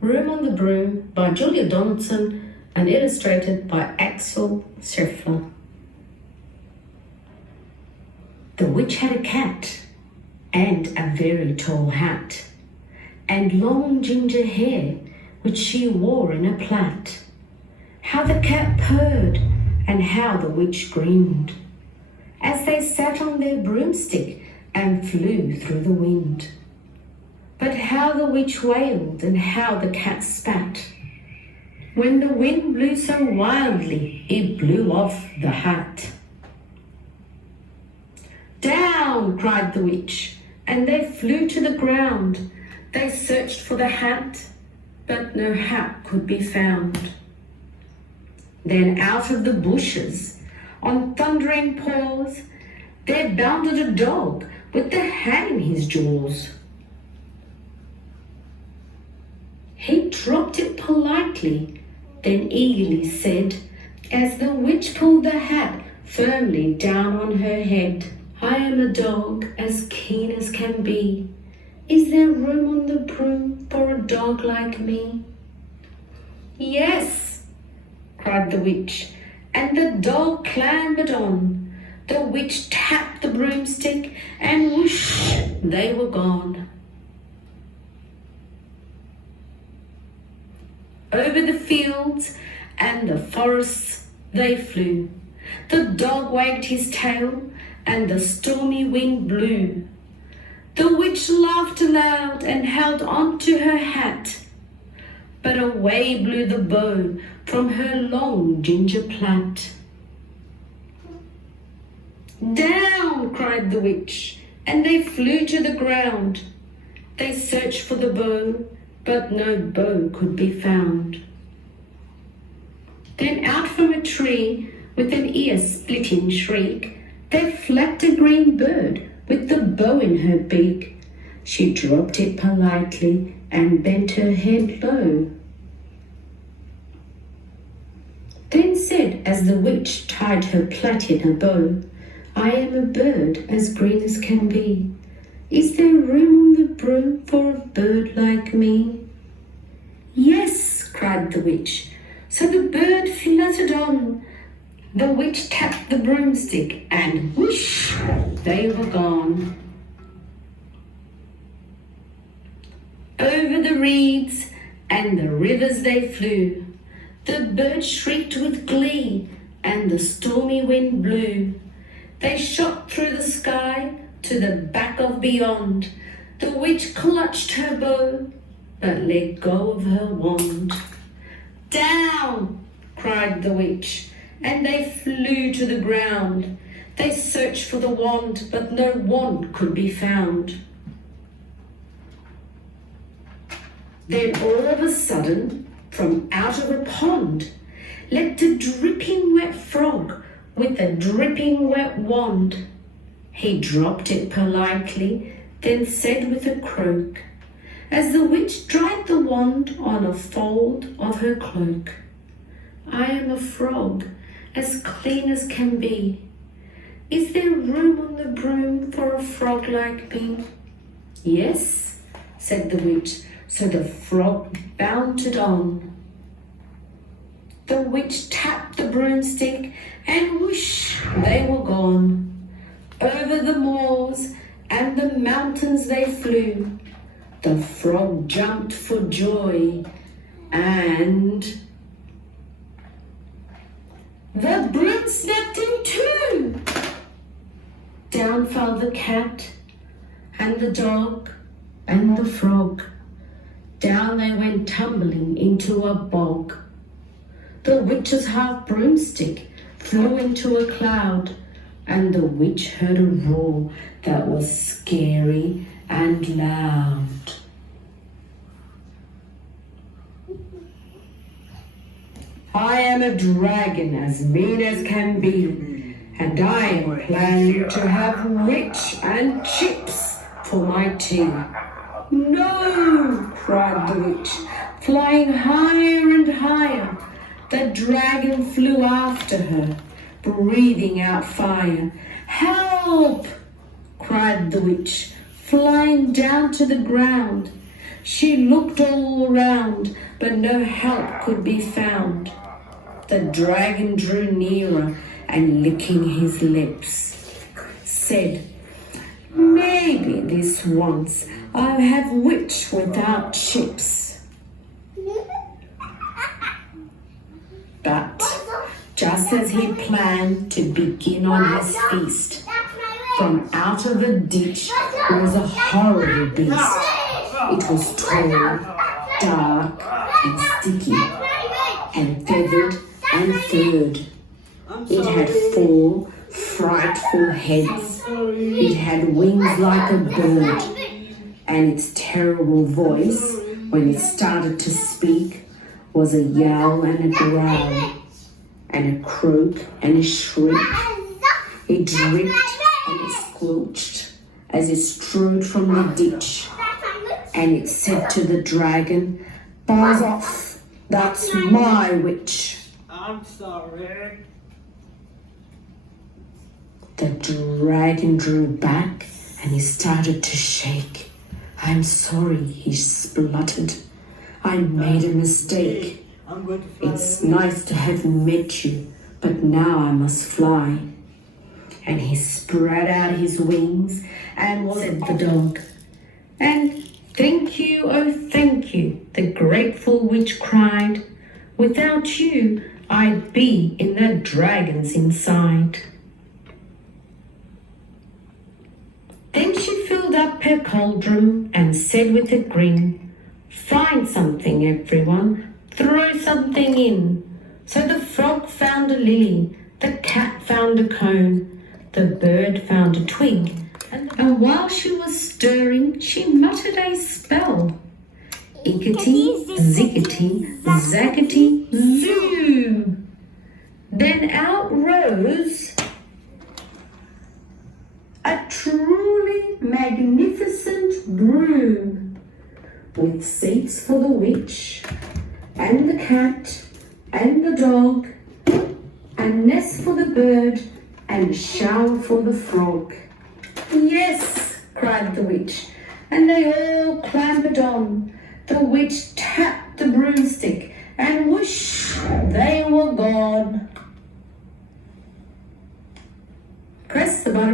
Room on the Broom by Julia Donaldson and illustrated by Axel Scheffler. The witch had a cat and a very tall hat and long ginger hair which she wore in a plait. How the cat purred and how the witch grinned as they sat on their broomstick and flew through the wind. But how the witch wailed and how the cat spat when the wind blew so wildly it blew off the hat. Down, cried the witch, and they flew to the ground. They searched for the hat, but no hat could be found. Then out of the bushes, on thundering paws, there bounded a dog with the hat in his jaws. He dropped it politely, then eagerly said, as the witch pulled the hat firmly down on her head, I am a dog as keen as can be. Is there room on the broom for a dog like me? Yes, cried the witch, and the dog clambered on. The witch tapped the broomstick, and whoosh, they were gone. Over the fields and the forests they flew. The dog wagged his tail, and the stormy wind blew. The witch laughed aloud and held on to her hat, but away blew the bow from her long ginger plait. Down, cried the witch, and they flew to the ground. They searched for the bow, but no bow could be found. Then out from a tree, with an ear-splitting shriek, there flapped a green bird with the bow in her beak. She dropped it politely and bent her head low. Then said, as the witch tied her plait in a bow, I am a bird as green as can be. Is there room on the broom for a bird like me? Yes, cried the witch. So the bird fluttered on. The witch tapped the broomstick, and whoosh, they were gone. Over the reeds and the rivers they flew. The bird shrieked with glee, and the stormy wind blew. They shot through the sky to the back of beyond. The witch clutched her bow, but let go of her wand. Down, cried the witch, and they flew to the ground. They searched for the wand, but no wand could be found. Then all of a sudden, from out of a pond, leapt a dripping wet frog with a dripping wet wand. He dropped it politely, then said with a croak, as the witch dried the wand on a fold of her cloak, I am a frog as clean as can be. Is there room on the broom for a frog like me? Yes, said the witch, so the frog bounded on. The witch tapped the broomstick, and whoosh, they were gone. Over the moors and the mountains they flew. The frog jumped for joy, and the broom snapped in two. Down fell the cat and the dog and the frog. Down they went tumbling into a bog. The witch's half broomstick flew into a cloud, and the witch heard a roar that was scary and loud. I am a dragon as mean as can be, and I am planning to have rich and chips for my tea. No, cried the witch, flying higher and higher. The dragon flew after her, breathing out fire. Help! cried the witch, flying down to the ground. She looked all round, but no help could be found. The dragon drew nearer and, licking his lips, said, "Maybe this once I'll have witch without chips." But just as he planned to begin on his feast, from out of the ditch was a horrible beast. It was tall, dark, and sticky, and feathered and furred. It had 4 frightful heads. It had wings like a bird, and its terrible voice, when it started to speak, was a yowl and a growl, and a croak and a shriek. It dripped and it squelched as it strode from the ditch, and it said to the dragon, "Buzz off, that's my witch." I'm sorry. The dragon drew back and he started to shake. "I'm sorry," he spluttered. "I made a mistake. I'm going to fly. It's nice to have met you, but now I must fly." And he spread out his wings and said the dog. "And thank you, oh thank you," the grateful witch cried. "Without you, I'd be in the dragon's inside." Then she filled up her cauldron and said with a grin, "Find something, everyone, throw something in." So the frog found a lily, the cat found a cone, the bird found a twig, and while she was stirring, she muttered a spell. Ickety, zickety, zackety, zoo. Then out rose a truly magnificent broom, with seats for the witch, and the cat, and the dog, a nest for the bird, and a shower for the frog. "Yes," cried the witch, and they all clambered on. The witch tapped the broomstick, and whoosh, they were gone. Press the button.